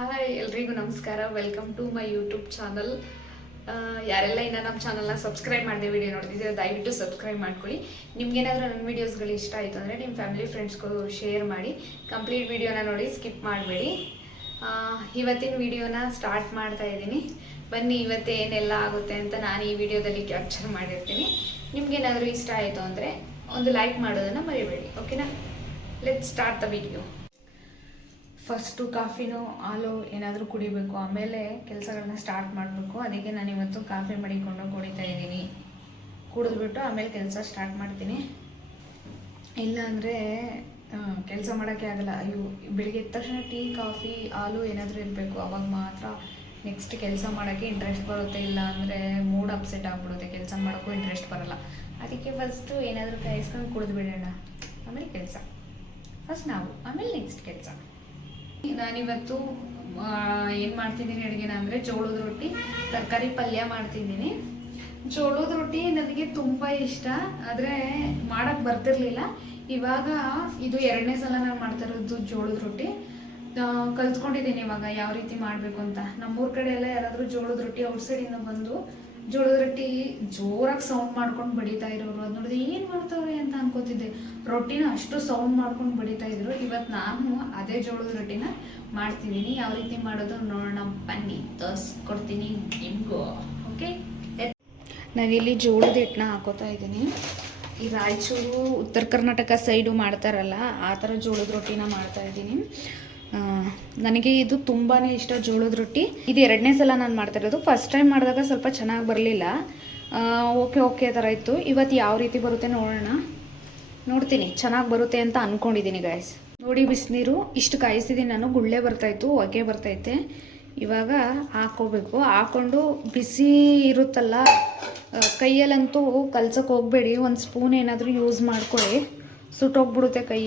Hi ಎಲ್ರಿಗೂ ನಮಸ್ಕಾರ. Welcome to my YouTube channel. ಯಾರೆಲ್ಲ ಇನ್ನು ನಮ್ಮ ಚಾನಲ್ನ ಸಬ್ಸ್ಕ್ರೈಬ್ ಮಾಡಿದೆ ವಿಡಿಯೋ ನೋಡ್ತಿದ್ದೀರ ದಯವಿಟ್ಟು ಸಬ್ಸ್ಕ್ರೈಬ್ ಮಾಡ್ಕೊಳ್ಳಿ. ನಿಮ್ಗೇನಾದರೂ ನನ್ನ ವೀಡಿಯೋಸ್ಗಳು ಇಷ್ಟ ಆಯಿತು ಅಂದರೆ ನಿಮ್ಮ ಫ್ಯಾಮಿಲಿ ಫ್ರೆಂಡ್ಸ್ಗಳು ಶೇರ್ ಮಾಡಿ. ಕಂಪ್ಲೀಟ್ ವಿಡಿಯೋನ ನೋಡಿ, ಸ್ಕಿಪ್ ಮಾಡಬೇಡಿ. ಇವತ್ತಿನ ವಿಡಿಯೋನ ಸ್ಟಾರ್ಟ್ ಮಾಡ್ತಾ ಇದ್ದೀನಿ. ಬನ್ನಿ ಇವತ್ತು ಏನೆಲ್ಲ ಆಗುತ್ತೆ ಅಂತ ನಾನು ಈ ವಿಡಿಯೋದಲ್ಲಿ ಕ್ಯಾಪ್ಚರ್ ಮಾಡಿರ್ತೀನಿ. ನಿಮ್ಗೇನಾದರೂ ಇಷ್ಟ ಆಯಿತು ಅಂದರೆ ಒಂದು ಲೈಕ್ ಮಾಡೋದನ್ನು ಮರಿಬೇಡಿ. ಓಕೆನಾ? Let's start the video. First ಕಾಫಿನೋ ಹಾಲು ಏನಾದರೂ ಕುಡಿಬೇಕು, ಆಮೇಲೆ ಕೆಲಸಗಳನ್ನ ಸ್ಟಾರ್ಟ್ ಮಾಡಬೇಕು. ಅದಕ್ಕೆ ನಾನು ಇವತ್ತು ಕಾಫಿ ಮಾಡಿಕೊಂಡು ಕುಡಿತಾ ಇದ್ದೀನಿ. ಕುಡಿದ್ಬಿಟ್ಟು ಆಮೇಲೆ ಕೆಲಸ ಸ್ಟಾರ್ಟ್ ಮಾಡ್ತೀನಿ. ಇಲ್ಲಾಂದರೆ ಕೆಲಸ ಮಾಡೋಕ್ಕೆ ಆಗಲ್ಲ. ಅಯ್ಯೋ, ಬೆಳಿಗ್ಗೆ ಎದ್ದ ತಕ್ಷಣ ಟೀ ಕಾಫಿ ಹಾಲು ಏನಾದರೂ ಇರಬೇಕು, ಅವಾಗ ಮಾತ್ರ ನೆಕ್ಸ್ಟ್ ಕೆಲಸ ಮಾಡೋಕ್ಕೆ ಇಂಟ್ರೆಸ್ಟ್ ಬರುತ್ತೆ. ಇಲ್ಲ ಅಂದರೆ ಮೂಡ್ ಅಪ್ಸೆಟ್ ಆಗಿಬಿಡುತ್ತೆ, ಕೆಲಸ ಮಾಡೋಕ್ಕೂ ಇಂಟ್ರೆಸ್ಟ್ ಬರೋಲ್ಲ. ಅದಕ್ಕೆ ಫಸ್ಟು ಏನಾದರೂ ಕಾಯಿಸ್ಕೊಂಡು ಕುಡಿದ್ಬಿಡೋಣ, ಆಮೇಲೆ ಕೆಲಸ. ಫಸ್ಟ್ ನಾವು, ಆಮೇಲೆ ನೆಕ್ಸ್ಟ್ ಕೆಲಸ. ನಾನಿವತ್ತು ಏನು ಮಾಡ್ತಿದ್ದೀನಿ ಅಡುಗೆನ ಅಂದರೆ ಜೋಳದ ರೊಟ್ಟಿ ತರಕಾರಿ ಪಲ್ಯ ಮಾಡ್ತಿದ್ದೀನಿ. ಜೋಳದ ರೊಟ್ಟಿ ನನಗೆ ತುಂಬ ಇಷ್ಟ, ಆದರೆ ಮಾಡೋಕ್ಕೆ ಬರ್ತಿರ್ಲಿಲ್ಲ. ಇವಾಗ ಇದು 2ನೇ ಸಲ ನಾನು ಮಾಡ್ತಾ ಇರೋದು ಜೋಳದ ರೊಟ್ಟಿ. ಕಲ್ತ್ಕೊಂಡಿದ್ದೀನಿ ಇವಾಗ ಯಾವ ರೀತಿ ಮಾಡಬೇಕು ಅಂತ. ನಮ್ಮೂರ ಕಡೆ ಎಲ್ಲ ಯಾರಾದರೂ ಜೋಳದ ರೊಟ್ಟಿ ಔಟ್ಸೈಡಿಂದ ಬಂದು ಜೋಳದ ರೊಟ್ಟಿ ಜೋರಾಗಿ ಸೌಂಡ್ ಮಾಡ್ಕೊಂಡು ಬಡಿತಾ ಇರೋರು, ಅದು ನೋಡಿದ್ರೆ ಏನು ಮಾಡ್ತಾವ್ರೆ ಅಂತ ಅನ್ಕೋತಿದ್ದೆ. ರೊಟ್ಟಿನ ಅಷ್ಟು ಸೌಂಡ್ ಮಾಡ್ಕೊಂಡು ಬಡಿತಾ ಇದ್ರು. ಇವತ್ತು ನಾನು ಅದೇ ಜೋಳದ ರೊಟ್ಟಿನ ಮಾಡ್ತಿದ್ದೀನಿ. ಯಾವ ರೀತಿ ಮಾಡೋದು ನೋಡೋಣ ಬನ್ನಿ, ತೋರಿಸ್ಕೊಡ್ತೀನಿ ನಿಮಗೂ. ಓಕೆ, ನಾನಿಲ್ಲಿ ಜೋಳದ ಹಿಟ್ಟನ್ನ ಹಾಕೋತಾ ಇದ್ದೀನಿ. ಈ ರಾಯಚೂರು ಉತ್ತರ ಕರ್ನಾಟಕ ಸೈಡು ಮಾಡ್ತಾರಲ್ಲ ಆ ಥರ ಜೋಳದ ರೊಟ್ಟಿನ ಮಾಡ್ತಾ ಇದ್ದೀನಿ. ನನಗೆ ಇದು ತುಂಬಾ ಇಷ್ಟ ಜೋಳದ ರೊಟ್ಟಿ. ಇದು 2ನೇ ಸಲ ನಾನು ಮಾಡ್ತಾ ಇರೋದು. ಫಸ್ಟ್ ಟೈಮ್ ಮಾಡಿದಾಗ ಸ್ವಲ್ಪ ಚೆನ್ನಾಗಿ ಬರಲಿಲ್ಲ, ಓಕೆ ಥರ ಇತ್ತು. ಇವತ್ತು ಯಾವ ರೀತಿ ಬರುತ್ತೆ ನೋಡ್ತೀನಿ. ಚೆನ್ನಾಗಿ ಬರುತ್ತೆ ಅಂತ ಅಂದ್ಕೊಂಡಿದ್ದೀನಿ ಗಾಯ್ಸ್. ನೋಡಿ, ಬಿಸಿನೀರು ಇಷ್ಟು ಕಾಯಿಸಿದ್ದೀನಿ ನಾನು. ಗುಳ್ಳೆ ಬರ್ತಾಯಿತ್ತು, ಹೊಗೆ ಬರ್ತೈತೆ. ಇವಾಗ ಹಾಕ್ಕೋಬೇಕು. ಹಾಕ್ಕೊಂಡು ಬಿಸಿ ಇರುತ್ತಲ್ಲ, ಕೈಯಲ್ಲಂತೂ ಕಲ್ಸಕ್ಕೆ ಹೋಗಬೇಡಿ. ಒಂದು ಸ್ಪೂನ್ ಏನಾದರೂ ಯೂಸ್ ಮಾಡ್ಕೊಳ್ಳಿ, ಸುಟ್ಟೋಗ್ಬಿಡುತ್ತೆ ಕೈ.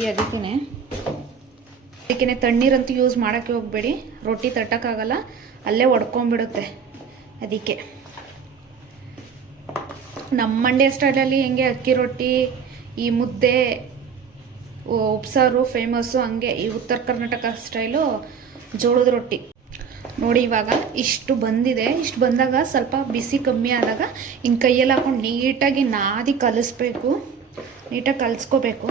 ಅದಕ್ಕೇ ತಣ್ಣೀರಂತೂ ಯೂಸ್ ಮಾಡೋಕ್ಕೆ ಹೋಗಬೇಡಿ, ರೊಟ್ಟಿ ತಟ್ಟಕ್ಕಾಗಲ್ಲ, ಅಲ್ಲೇ ಒಡ್ಕೊಂಬಿಡುತ್ತೆ. ಅದಕ್ಕೆ ನಮ್ಮ ಮಂಡ್ಯ ಸ್ಟೈಲಲ್ಲಿ ಹೆಂಗೆ ಅಕ್ಕಿ ರೊಟ್ಟಿ, ಈ ಮುದ್ದೆ, ಉಪ್ಸಾರು ಫೇಮಸ್ಸು, ಹಂಗೆ ಈ ಉತ್ತರ ಕರ್ನಾಟಕ ಸ್ಟೈಲು ಜೋಳದ ರೊಟ್ಟಿ. ನೋಡಿ, ಇವಾಗ ಇಷ್ಟು ಬಂದಿದೆ. ಇಷ್ಟು ಬಂದಾಗ ಸ್ವಲ್ಪ ಬಿಸಿ ಕಮ್ಮಿ ಆದಾಗ ಹಿಂಗೆ ಕೈಯಲ್ಲಿ ಹಾಕೊಂಡು ನೀಟಾಗಿ ನಾದಿ ಕಲಿಸ್ಬೇಕು, ನೀಟಾಗಿ ಕಲಿಸ್ಕೋಬೇಕು.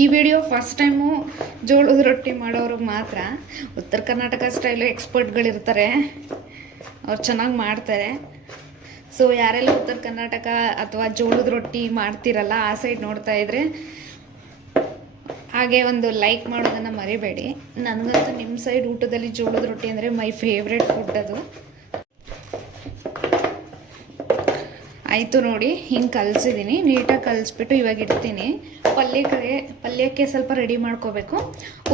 ಈ ವಿಡಿಯೋ ಫಸ್ಟ್ ಟೈಮು ಜೋಳದ ರೊಟ್ಟಿ ಮಾಡೋರಿಗೆ ಮಾತ್ರ. ಉತ್ತರ ಕರ್ನಾಟಕ ಸ್ಟೈಲು ಎಕ್ಸ್ಪರ್ಟ್ಗಳಿರ್ತಾರೆ, ಅವ್ರು ಚೆನ್ನಾಗಿ ಮಾಡ್ತಾರೆ. ಸೊ ಯಾರೆಲ್ಲ ಉತ್ತರ ಕರ್ನಾಟಕ ಅಥವಾ ಜೋಳದ ರೊಟ್ಟಿ ಮಾಡ್ತಿರಲ್ಲ ಆ ಸೈಡ್ ನೋಡ್ತಾ ಇದ್ರೆ ಹಾಗೆ ಒಂದು ಲೈಕ್ ಮಾಡೋದನ್ನು ಮರಿಬೇಡಿ. ನನಗಂತೂ ನಿಮ್ಮ ಸೈಡ್ ಊಟದಲ್ಲಿ ಜೋಳದ ರೊಟ್ಟಿ ಅಂದರೆ ಮೈ ಫೇವ್ರೆಟ್ ಫುಡ್ ಅದು. ಆಯಿತು ನೋಡಿ, ಹಿಂಗೆ ಕಲಿಸಿದ್ದೀನಿ. ನೀಟಾಗಿ ಕಲಿಸ್ಬಿಟ್ಟು ಇವಾಗ ಇಡ್ತೀನಿ. ಪಲ್ಯಕ್ಕೆ ಸ್ವಲ್ಪ ರೆಡಿ ಮಾಡ್ಕೋಬೇಕು.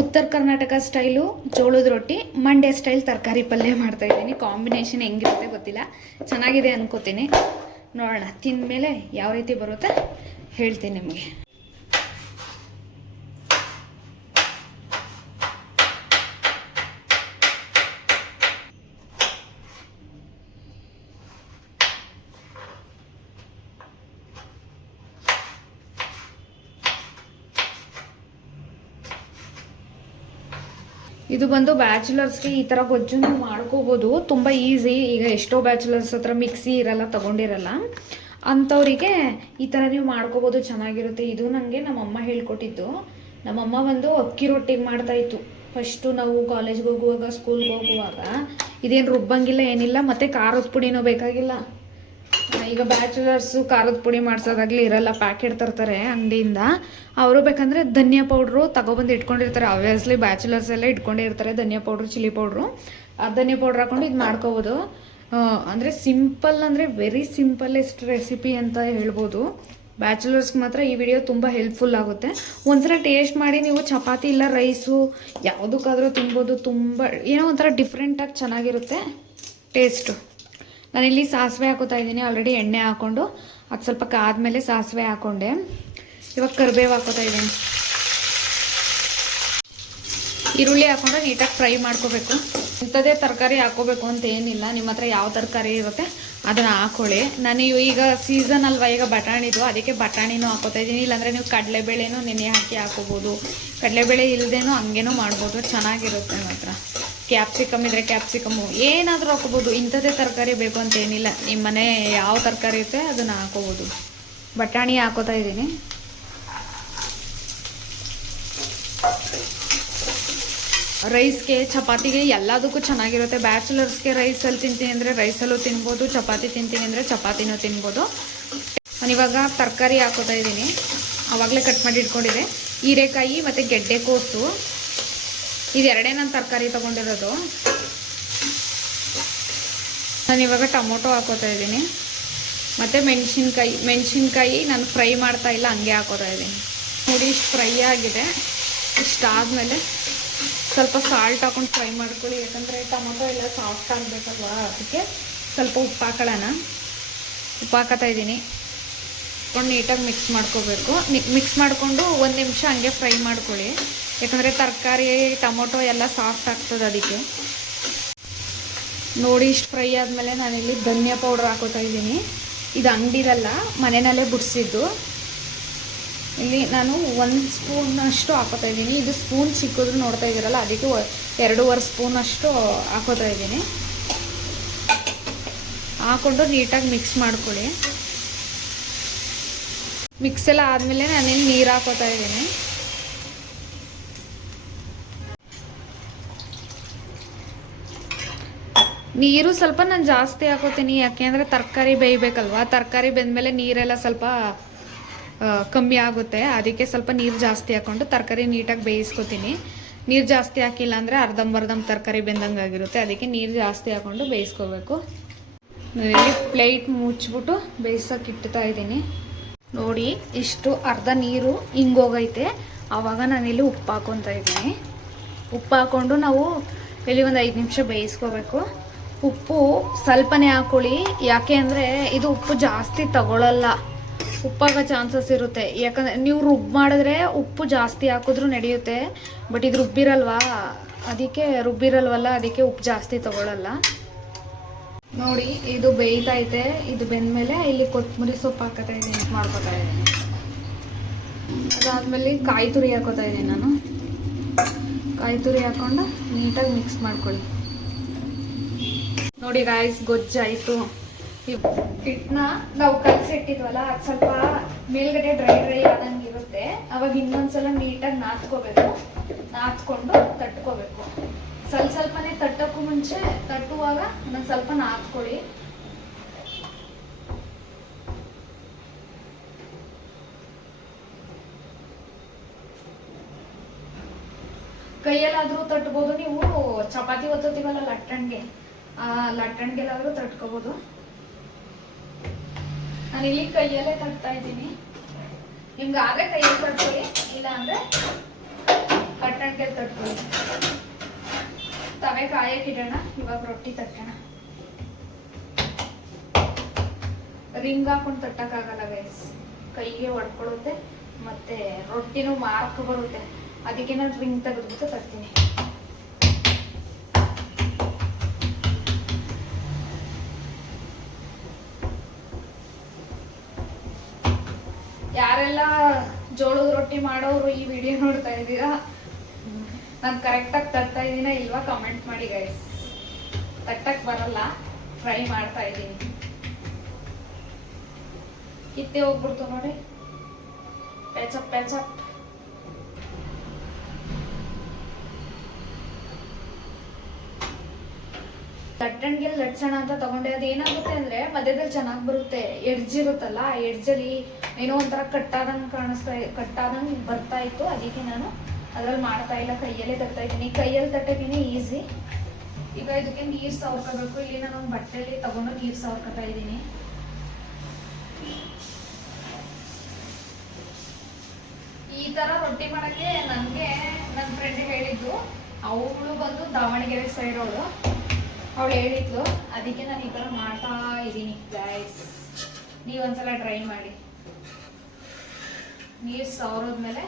ಉತ್ತರ ಕರ್ನಾಟಕ ಸ್ಟೈಲು ಜೋಳದ ರೊಟ್ಟಿ, ಮಂಡ್ಯ ಸ್ಟೈಲ್ ತರಕಾರಿ ಪಲ್ಯ ಮಾಡ್ತಾಯಿದ್ದೀನಿ. ಕಾಂಬಿನೇಷನ್ ಹೆಂಗಿರುತ್ತೆ ಗೊತ್ತಿಲ್ಲ, ಚೆನ್ನಾಗಿದೆ ಅನ್ಕೋತೀನಿ. ನೋಡೋಣ, ತಿಂದಮೇಲೆ ಯಾವ ರೀತಿ ಬರುತ್ತೆ ಹೇಳ್ತೀನಿ ನಿಮಗೆ. ಇದು ಬಂದು ಬ್ಯಾಚುಲರ್ಸ್ಗೆ ಈ ಥರ ಗೊಜ್ಜನ್ನು ಮಾಡ್ಕೋಬೋದು, ತುಂಬ ಈಸಿ. ಈಗ ಎಷ್ಟೋ ಬ್ಯಾಚುಲರ್ಸ್ ಹತ್ರ ಮಿಕ್ಸಿ ಇರಲ್ಲ, ತೊಗೊಂಡಿರಲ್ಲ, ಅಂಥವರಿಗೆ ಈ ಥರ ನೀವು ಮಾಡ್ಕೋಬೋದು, ಚೆನ್ನಾಗಿರುತ್ತೆ. ಇದು ನನಗೆ ನಮ್ಮಮ್ಮ ಹೇಳ್ಕೊಟ್ಟಿದ್ದು. ನಮ್ಮಮ್ಮ ಬಂದು ಅಕ್ಕಿ ರೊಟ್ಟಿಗೆ ಮಾಡ್ತಾಯಿತ್ತು ಫಸ್ಟು. ನಾವು ಕಾಲೇಜ್ಗೆ ಹೋಗುವಾಗ, ಸ್ಕೂಲ್ಗೆ ಹೋಗುವಾಗ ಇದೇನು ರುಬ್ಬಂಗಿಲ್ಲ, ಏನಿಲ್ಲ. ಮತ್ತು ಖಾರದ ಪುಡಿನೂ ಬೇಕಾಗಿಲ್ಲ. ಈಗ ಬ್ಯಾಚುಲರ್ಸು ಖಾರದ ಪುಡಿ ಮಾಡಿಸೋದಾಗಲಿ ಇರಲ್ಲ, ಪ್ಯಾಕೆಟ್ ತರ್ತಾರೆ ಅಂಗಡಿಯಿಂದ. ಅವರು ಬೇಕಂದರೆ ಧನಿಯಾ ಪೌಡ್ರು ತಗೊಬಂದು ಇಟ್ಕೊಂಡಿರ್ತಾರೆ. ಆಬ್ವಿಯಸ್ಲಿ ಬ್ಯಾಚುಲರ್ಸ್ ಎಲ್ಲ ಇಟ್ಕೊಂಡೇ ಇರ್ತಾರೆ ಧನಿಯಾ ಪೌಡ್ರು, ಚಿಲ್ಲಿ ಪೌಡ್ರು. ಆ ಧನಿಯಾ ಪೌಡ್ರ್ ಹಾಕ್ಕೊಂಡು ಇದು ಮಾಡ್ಕೋಬೋದು. ಅಂದರೆ ಸಿಂಪಲ್, ಅಂದರೆ ವೆರಿ ಸಿಂಪಲ್ಲೆಸ್ಟ್ ರೆಸಿಪಿ ಅಂತ ಹೇಳ್ಬೋದು. ಬ್ಯಾಚುಲರ್ಸ್ಗೆ ಮಾತ್ರ ಈ ವಿಡಿಯೋ ತುಂಬ ಹೆಲ್ಪ್ಫುಲ್ ಆಗುತ್ತೆ. ಒಂದ್ಸಲ ಟೇಸ್ಟ್ ಮಾಡಿ ನೀವು ಚಪಾತಿ ಇಲ್ಲ ರೈಸು ಯಾವುದಕ್ಕಾದರೂ ತಿನ್ಬೋದು. ತುಂಬ ಏನೋ ಒಂಥರ ಡಿಫ್ರೆಂಟಾಗಿ ಚೆನ್ನಾಗಿರುತ್ತೆ ಟೇಸ್ಟು. ನಾನಿಲ್ಲಿ ಸಾಸಿವೆ ಹಾಕೋತಾ ಇದ್ದೀನಿ. ಆಲ್ರೆಡಿ ಎಣ್ಣೆ ಹಾಕ್ಕೊಂಡು ಅದು ಸ್ವಲ್ಪ ಕಾದ್ಮೇಲೆ ಸಾಸಿವೆ ಹಾಕ್ಕೊಂಡೆ. ಇವಾಗ ಕರಿಬೇವು ಹಾಕೋತಾ ಇದ್ದೀನಿ. ಈರುಳ್ಳಿ ಹಾಕ್ಕೊಂಡು ನೀಟಾಗಿ ಫ್ರೈ ಮಾಡ್ಕೋಬೇಕು. ಇಂಥದ್ದೇ ತರಕಾರಿ ಹಾಕೋಬೇಕು ಅಂತ ಏನಿಲ್ಲ. ನಿಮ್ಮ ಹತ್ರ ಯಾವ ತರಕಾರಿ ಇರುತ್ತೆ ಅದನ್ನು ಹಾಕೊಳ್ಳಿ. ನಾನು ಈಗ ಸೀಸನ್ ಅಲ್ವಾ ಈಗ ಬಟಾಣಿದು, ಅದಕ್ಕೆ ಬಟಾಣಿನೂ ಹಾಕೋತಾ ಇದ್ದೀನಿ. ಇಲ್ಲಾಂದರೆ ನೀವು ಕಡಲೆಬೇಳೆನೂ ನೆನೆ ಹಾಕಿ ಹಾಕೋಬೋದು. ಕಡಲೆಬೇಳೆ ಇಲ್ಲದೇನೂ ಹಂಗೇನೂ ಮಾಡ್ಬೋದು, ಚೆನ್ನಾಗಿರುತ್ತೆ ಮಾತ್ರ. ಕ್ಯಾಪ್ಸಿಕಮ್ ಇದ್ದರೆ ಕ್ಯಾಪ್ಸಿಕಮ್ಮು ಏನಾದರೂ ಹಾಕೋಬೋದು. ಇಂಥದ್ದೇ ತರಕಾರಿ ಬೇಕು ಅಂತ ಏನಿಲ್ಲ, ನಿಮ್ಮ ಮನೆ ಯಾವ ತರಕಾರಿ ಇರುತ್ತೆ ಅದನ್ನು ಹಾಕೋಬೋದು. ಬಟಾಣಿ ಹಾಕೋತಾ ಇದ್ದೀನಿ. ರೈಸ್ಗೆ ಚಪಾತಿಗೆ ಎಲ್ಲದಕ್ಕೂ ಚೆನ್ನಾಗಿರುತ್ತೆ. ಬ್ಯಾಚುಲರ್ಸ್ಗೆ ರೈಸಲ್ಲಿ ತಿಂತೀನಿ ಅಂದರೆ ರೈಸಲ್ಲೂ ತಿನ್ಬೋದು, ಚಪಾತಿ ತಿಂತೀನಿ ಅಂದರೆ ಚಪಾತಿನೂ ತಿನ್ಬೋದು. ನಾನಿವಾಗ ತರಕಾರಿ ಹಾಕೋತಾ ಇದ್ದೀನಿ. ಆವಾಗಲೇ ಕಟ್ ಮಾಡಿ ಇಟ್ಕೊಂಡಿದ್ದೆ. ಹೀರೆಕಾಯಿ ಮತ್ತು ಗೆಡ್ಡೆಕೋಸು, ಇದೆರಡೇ ನಾನು ತರಕಾರಿ ತೊಗೊಂಡಿರೋದು. ನಾನಿವಾಗ ಟೊಮೊಟೊ ಹಾಕೋತಾ ಇದ್ದೀನಿ. ಮತ್ತು ಮೆಣಸಿನ್ಕಾಯಿ ನಾನು ಫ್ರೈ ಮಾಡ್ತಾ ಇಲ್ಲ, ಹಂಗೆ ಹಾಕೋತಾ ಇದ್ದೀನಿ. ನೋಡಿ ಇಷ್ಟು ಫ್ರೈ ಆಗಿದೆ. ಇಷ್ಟಾದಮೇಲೆ ಸ್ವಲ್ಪ ಸಾಲ್ಟ್ ಹಾಕೊಂಡು ಫ್ರೈ ಮಾಡ್ಕೊಳ್ಳಿ, ಯಾಕಂದರೆ ಟೊಮೊಟೊ ಎಲ್ಲ ಸಾಫ್ಟ್ ಆಗಬೇಕಲ್ವಾ, ಅದಕ್ಕೆ ಸ್ವಲ್ಪ ಉಪ್ಪು ಹಾಕೊಳ್ಳೋಣ. ಉಪ್ಪು ಹಾಕೋತಾ ಇದ್ದೀನಿ. ಹಾಕೊಂಡು ನೀಟಾಗಿ ಮಿಕ್ಸ್ ಮಾಡ್ಕೋಬೇಕು. ಮಿಕ್ಸ್ ಮಾಡಿಕೊಂಡು 1 ನಿಮಿಷ ಹಂಗೆ ಫ್ರೈ ಮಾಡ್ಕೊಳ್ಳಿ, ಯಾಕಂದರೆ ತರಕಾರಿ ಟೊಮೊಟೊ ಎಲ್ಲ ಸಾಫ್ಟ್ ಆಗ್ತದೆ ಅದಕ್ಕೆ. ನೋಡಿ ಇಷ್ಟು ಫ್ರೈ ಆದಮೇಲೆ ನಾನಿಲ್ಲಿ ಧನಿಯಾ ಪೌಡ್ರ್ ಹಾಕೋತಾ ಇದ್ದೀನಿ. ಇದು ಅಂಗಡಿದಲ್ಲ, ಮನೆಯಲ್ಲೇ ಬಿಡಿಸಿದ್ದು. ಇಲ್ಲಿ ನಾನು 1 ಸ್ಪೂನಷ್ಟು ಹಾಕೋತಾ ಇದ್ದೀನಿ. ಇದು ಸ್ಪೂನ್ ಸಿಕ್ಕಿದ್ರು ನೋಡ್ತಾ ಇದ್ದೀರಲ್ಲ, ಅದಕ್ಕೆ 2.5 ಸ್ಪೂನಷ್ಟು ಹಾಕೋತಾ ಇದ್ದೀನಿ. ಹಾಕ್ಕೊಂಡು ನೀಟಾಗಿ ಮಿಕ್ಸ್ ಮಾಡ್ಕೊಳ್ಳಿ. ಮಿಕ್ಸ್ ಎಲ್ಲ ಆದಮೇಲೆ ನಾನಿಲ್ಲಿ ನೀರು ಹಾಕೋತಾ ಇದ್ದೀನಿ. ನೀರು ಸ್ವಲ್ಪ ನಾನು ಜಾಸ್ತಿ ಹಾಕೋತೀನಿ, ಯಾಕೆಂದರೆ ತರಕಾರಿ ಬೇಯಬೇಕಲ್ವ. ತರಕಾರಿ ಬೆಂದಮೇಲೆ ನೀರೆಲ್ಲ ಸ್ವಲ್ಪ ಕಮ್ಮಿ ಆಗುತ್ತೆ, ಅದಕ್ಕೆ ಸ್ವಲ್ಪ ನೀರು ಜಾಸ್ತಿ ಹಾಕ್ಕೊಂಡು ತರಕಾರಿ ನೀಟಾಗಿ ಬೇಯಿಸ್ಕೊತೀನಿ. ನೀರು ಜಾಸ್ತಿ ಹಾಕಿಲ್ಲ ಅಂದರೆ ಅರ್ಧಂಬರ್ಧಂ ತರಕಾರಿ ಬೆಂದಂಗೆ ಆಗಿರುತ್ತೆ, ಅದಕ್ಕೆ ನೀರು ಜಾಸ್ತಿ ಹಾಕ್ಕೊಂಡು ಬೇಯಿಸ್ಕೋಬೇಕು. ನಾನಿಲ್ಲಿ ಪ್ಲೇಟ್ ಮುಚ್ಚಿಬಿಟ್ಟು ಬೇಯಿಸೋಕೆ ಇಡ್ತಾ ಇದ್ದೀನಿ. ನೋಡಿ ಇಷ್ಟು ಅರ್ಧ ನೀರು ಹಿಂಗೋಗೈತೆ. ಆವಾಗ ನಾನಿಲ್ಲಿ ಉಪ್ಪು ಹಾಕ್ಕೊತಾ ಇದ್ದೀನಿ. ಉಪ್ಪು ಹಾಕ್ಕೊಂಡು ನಾವು ಇಲ್ಲಿ ಒಂದು 5 ನಿಮಿಷ ಬೇಯಿಸ್ಕೋಬೇಕು. ಉಪ್ಪು ಸ್ವಲ್ಪನೇ ಹಾಕ್ಕೊಳ್ಳಿ, ಯಾಕೆ ಅಂದರೆ ಇದು ಉಪ್ಪು ಜಾಸ್ತಿ ತಗೊಳ್ಳಲ್ಲ, ಉಪ್ಪಾಗೋ ಚಾನ್ಸಸ್ ಇರುತ್ತೆ. ಯಾಕಂದರೆ ನೀವು ಮಾಡಿದ್ರೆ ಉಪ್ಪು ಜಾಸ್ತಿ ಹಾಕಿದ್ರೂ ನಡೆಯುತ್ತೆ, ಬಟ್ ಇದು ರುಬ್ಬಿರಲ್ವಲ್ಲ, ಅದಕ್ಕೆ ಉಪ್ಪು ಜಾಸ್ತಿ ತಗೊಳ್ಳಲ್ಲ. ನೋಡಿ ಇದು ಬೇಯ್ತೈತೆ. ಇದು ಬೆಂದಮೇಲೆ ಇಲ್ಲಿ ಕೊತ್ತಂಬರಿ ಸೊಪ್ಪು ಹಾಕೋತಾ ಇದ್ದೀನಿ, ಮಾಡ್ಕೋತಾ ಇದ್ದೀನಿ. ಅದಾದಮೇಲೆ ಕಾಯಿ ತುರಿ ಹಾಕೋತಾ ಇದ್ದೀನಿ ನಾನು. ಕಾಯಿ ತುರಿ ಹಾಕ್ಕೊಂಡು ನೀಟಾಗಿ ಮಿಕ್ಸ್ ಮಾಡ್ಕೊಳ್ಳಿ. ನೋಡಿ ಗಾಯ್ಸ್, ಗೊಜ್ಜಾಯಿತು. ಹಿಟ್ಟನ್ನ ನಾವು ಕಲಸಿಟ್ಟಿದ್ವಲ್ಲ, ಅದು ಸ್ವಲ್ಪ ಮೇಲ್ಗಡೆ ಡ್ರೈ ಆದಂಗೆ ಇರುತ್ತೆ. ಅವಾಗ ಇನ್ನೊಂದ್ಸಲ ನೀಟಾಗಿ ನಾದ್ಕೊಂಡು ತಟ್ಕೋಬೇಕು. ಸ್ವಲ್ಪನೇ ತಟ್ಟೋಕ್ಕೂ ಮುಂಚೆ ತಟ್ಟುವಾಗ ನಾನು ಸ್ವಲ್ಪ ನಾದ್ಕೊಳ್ಳಿ. ಕೈಯಲ್ಲಾದರೂ ತಟ್ಬೋದು, ನೀವು ಚಪಾತಿ ಒತ್ತುತ್ತೀವಲ್ಲ ಲಟ್ಟಣಿಗೆಲ್ಲಾದರೂ ತಟ್ಕೋಬೋದು. ನಾನಿಲ್ಲಿ ಕೈಯಲ್ಲೇ ತಟ್ತಾ ಇದ್ದೀನಿ. ನಿಮ್ಗೆ ಆದರೆ ಕೈಯಲ್ಲಿ ತಟ್ಕೊಳ್ಳಿ, ಇಲ್ಲ ಅಂದರೆ ಲಟ್ಟಣಿಗೆ ತಟ್ಕೊಳ್ಳಿ. ತವೆ ಕಾಯಕ್ಕಿಡೋಣ, ಇವಾಗ ರೊಟ್ಟಿ ತಟ್ಟೋಣ. ರಿಂಗ್ ಹಾಕೊಂಡು ತಟ್ಟಕ್ಕಾಗಲ್ಲ ಗೈಸ್, ಕೈಗೆ ಹೊಡ್ಕೊಳ್ಳುತ್ತೆ, ಮತ್ತೆ ರೊಟ್ಟಿನೂ ಮಾರ್ಕ್ ಬರುತ್ತೆ. ಅದಕ್ಕೆ ನಾನು ರಿಂಗ್ ತೆಗೆದ್ಬಿಟ್ಟು ತರ್ತೀನಿ. ಯಾರೆಲ್ಲ ಜೋಳದ ರೊಟ್ಟಿ ಮಾಡೋರು ಈ ವಿಡಿಯೋ ನೋಡ್ತಾ ಇದ್ದೀರಾ, ನಾನು ಕರೆಕ್ಟಾಗಿ ತಟ್ತಾ ಇದ್ದೀನ ಇಲ್ವಾ ಕಮೆಂಟ್ ಮಾಡಿ ಗೈಸ್. ತಟ್ಟಕ್ಕೆ ಬರಲ್ಲ, ಟ್ರೈ ಮಾಡ್ತಾ ಇದ್ದೀನಿ. ಕಿತ್ತೆ ಹೋಗ್ಬಿಡ್ತು ನೋಡಿ, ಪೆಚಪ್. ಲಟ್ಟಣಿಗೆ ಲಟ್ಸೋಣ ಅಂತ ತಗೊಂಡೆ. ಅದೇನಾಗುತ್ತೆ ಅಂದ್ರೆ ಮಧ್ಯದಲ್ಲಿ ಚೆನ್ನಾಗಿ ಬರುತ್ತೆ. ಎಡ್ಜ್ ಇರುತ್ತಲ್ಲ, ಆ ಎಡ್ಜಲ್ಲಿ ಏನೋ ಒಂಥರ ಕಟ್ಟಾದಂಗೆ ಬರ್ತಾ ಇತ್ತು. ಅದಕ್ಕೆ ನಾನು ಅದ್ರಲ್ಲಿ ಮಾಡ್ತಾ ಇಲ್ಲ, ಕೈಯಲ್ಲೇ ತಟ್ತಾ ಇದ್ದೀನಿ. ಕೈಯಲ್ಲಿ ತಟ್ಟೋಕ್ಕೇನೆ ಈಸಿ. ಈಗ ಇದಕ್ಕೆ ನೀರು ಸವರ್ಕೋಬೇಕು. ಇಲ್ಲಿ ನಾನು ಒಂದು ಬಟ್ಟೆಯಲ್ಲಿ ತಗೊಂಡು ನೀರು ಸವರ್ಕೋತಾ ಇದ್ದೀನಿ. ಈ ತರ ರೊಟ್ಟಿ ಮಾಡಕ್ಕೆ ನನಗೆ ನನ್ನ ಫ್ರೆಂಡ್ ಹೇಳಿದ್ದು. ಅವಳು ಬಂದು ದಾವಣಗೆರೆ ಸೈಡ್ ಅವಳು ಹೇಳಿದ್ಲು, ಅದಕ್ಕೆ ನಾನು ಈ ಥರ ಮಾಡ್ತಾ ಇದ್ದೀನಿ ಗೈಸ್. ನೀವೊಂದ್ಸಲ ಟ್ರೈ ಮಾಡಿ. ನೀರು ಸವರದ್ಮೇಲೆ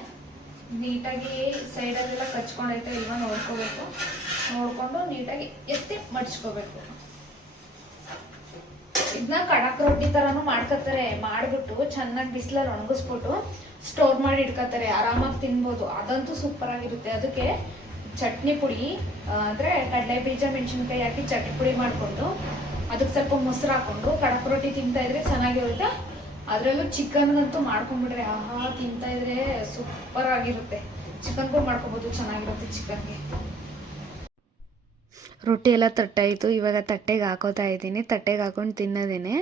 ನೀಟಾಗಿ ಸೈಡಲ್ಲೆಲ್ಲ ಕಚ್ಕೊಂಡೈತೆ ಇಲ್ವಾ ನೋಡ್ಕೋಬೇಕು. ನೋಡಿಕೊಂಡು ನೀಟಾಗಿ ಎತ್ತಿ ಮಡ್ಚ್ಕೋಬೇಕು. ಇದನ್ನ ಕಡಕ್ ರೊಟ್ಟಿ ತರಾನು ಮಾಡ್ಕೊತಾರೆ. ಮಾಡ್ಬಿಟ್ಟು ಚೆನ್ನಾಗಿ ಬಿಸಿಲಲ್ಲಿ ಒಣಗಿಸ್ಬಿಟ್ಟು ಸ್ಟೋರ್ ಮಾಡಿ ಇಟ್ಕೋತಾರೆ. ಆರಾಮಾಗಿ ತಿನ್ಬೋದು. ಅದಂತೂ ಸೂಪರ್ ಆಗಿರುತ್ತೆ. ಅದಕ್ಕೆ ಚಟ್ನಿ ಪುಡಿ ಅಂದರೆ ಕಡಲೆ ಬೀಜ ಮೆಣಸಿನ್ಕಾಯಿ ಹಾಕಿ ಚಟ್ನಿ ಪುಡಿ ಮಾಡಿಕೊಂಡು ಅದಕ್ಕೆ ಸ್ವಲ್ಪ ಮೊಸರು ಹಾಕೊಂಡು ಕಡಕ್ ರೊಟ್ಟಿ ತಿಂತಾ ಇದ್ರೆ ಚೆನ್ನಾಗಿರುತ್ತೆ. ಅದರಲ್ಲೂ ಚಿಕನ್ಗಂತೂ ಮಾಡ್ಕೊಂಡ್ಬಿಟ್ರೆ ಆಹಾ ತಿಂತಾ ಇದ್ರೆ ಸೂಪರ್ ಆಗಿರುತ್ತೆ. ಚಿಕನ್ ಕೂಡ ಮಾಡ್ಕೊಬೋದು, ಚೆನ್ನಾಗಿರುತ್ತೆ ಚಿಕನ್ಗೆ. ರೊಟ್ಟಿ ಎಲ್ಲ ತಟ್ಟಾಯಿತು. ಇವಾಗ ತಟ್ಟೆಗೆ ಹಾಕೋತಾ ಇದ್ದೀನಿ. ತಟ್ಟೆಗೆ ಹಾಕೊಂಡು ತಿನ್ನೋದೇನೆ.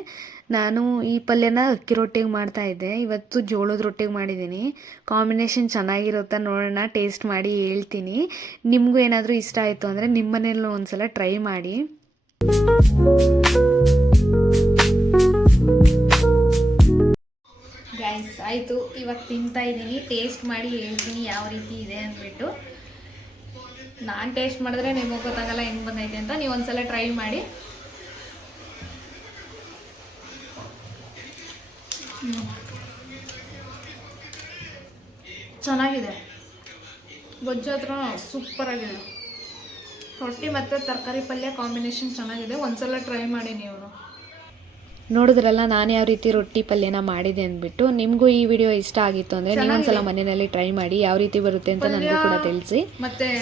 ನಾನು ಈ ಪಲ್ಯನ ಅಕ್ಕಿ ರೊಟ್ಟಿಗೆ ಮಾಡ್ತಾಯಿದ್ದೆ. ಇವತ್ತು ಜೋಳದ ರೊಟ್ಟಿಗೆ ಮಾಡಿದ್ದೀನಿ. ಕಾಂಬಿನೇಷನ್ ಚೆನ್ನಾಗಿರುತ್ತಾ ನೋಡೋಣ, ಟೇಸ್ಟ್ ಮಾಡಿ ಹೇಳ್ತೀನಿ. ನಿಮಗೂ ಏನಾದರೂ ಇಷ್ಟ ಆಯಿತು ಅಂದರೆ ನಿಮ್ಮ ಮನೇಲೂ ಒಂದ್ಸಲ ಟ್ರೈ ಮಾಡಿ. ಗೈಸ್ ಆಯಿತು, ಇವಾಗ ತಿಂತಾ ಇದ್ದೀನಿ. ಟೇಸ್ಟ್ ಮಾಡಿ ಹೇಳ್ತೀನಿ ಯಾವ ರೀತಿ ಇದೆ ಅಂದ್ಬಿಟ್ಟು. ನಾನು ಟೇಸ್ಟ್ ಮಾಡಿದ್ರೆ ನಿಮಗೆ ಗೊತ್ತಾಗಲ್ಲ ಹೆಂಗೆ ಬಂದೈತೆ ಅಂತ. ನೀವು ಒಂದ್ಸಲ ಟ್ರೈ ಮಾಡಿ. ಚೆನ್ನಾಗಿದೆ. ಗೊಜ್ಜು ಹತ್ರ ಸೂಪರ್ ಆಗಿದೆ. ರೊಟ್ಟಿ ಮತ್ತು ತರಕಾರಿ ಪಲ್ಯ ಕಾಂಬಿನೇಷನ್ ಚೆನ್ನಾಗಿದೆ. ಒಂದ್ಸಲ ಟ್ರೈ ಮಾಡಿ ನೀವು. ನೋಡಿದ್ರಲ್ಲ ನಾನು ಯಾವ ರೀತಿ ರೊಟ್ಟಿ ಪಲ್ಯನ ಮಾಡಿದೆ ಅಂದ್ಬಿಟ್ಟು. ನಿಮಗೂ ಈ ವಿಡಿಯೋ ಇಷ್ಟ ಆಗಿತ್ತು ಅಂದರೆ ನೀವೊಂದ್ಸಲ ಮನೆಯಲ್ಲಿ ಟ್ರೈ ಮಾಡಿ ಯಾವ ರೀತಿ ಬರುತ್ತೆ ಅಂತ ನನಗೂ ಕೂಡ ತಿಳಿಸಿ.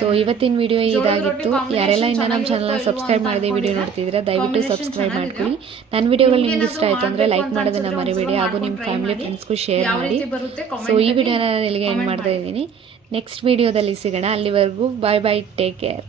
ಸೊ ಇವತ್ತಿನ ವಿಡಿಯೋ ಇದಾಗಿತ್ತು. ಯಾರೆಲ್ಲ ಇನ್ನು ನಮ್ಮ ಚಾನಲ್ನ ಸಬ್ಸ್ಕ್ರೈಬ್ ಮಾಡದೆ ವಿಡಿಯೋ ನೋಡ್ತಿದ್ರೆ ದಯವಿಟ್ಟು ಸಬ್ಸ್ಕ್ರೈಬ್ ಮಾಡ್ಕೊಳ್ಳಿ. ನನ್ನ ವಿಡಿಯೋಗಳು ನಿಮ್ಗೆ ಇಷ್ಟ ಆಯಿತು ಅಂದರೆ ಲೈಕ್ ಮಾಡೋದನ್ನ ಮರಿಬೇಡಿ. ಹಾಗೂ ನಿಮ್ಮ ಫ್ಯಾಮಿಲಿ ಫ್ರೆಂಡ್ಸ್ಗೂ ಶೇರ್ ಮಾಡಿ. ಸೊ ಈ ವಿಡಿಯೋನ ನಾನು ಇಲ್ಲಿಗೆ ಎಂಡ್ ಮಾಡ್ತಾ ಇದ್ದೀನಿ. ನೆಕ್ಸ್ಟ್ ವಿಡಿಯೋದಲ್ಲಿ ಸಿಗೋಣ. ಅಲ್ಲಿವರೆಗೂ ಬಾಯ್ ಬಾಯ್, ಟೇಕ್ ಕೇರ್.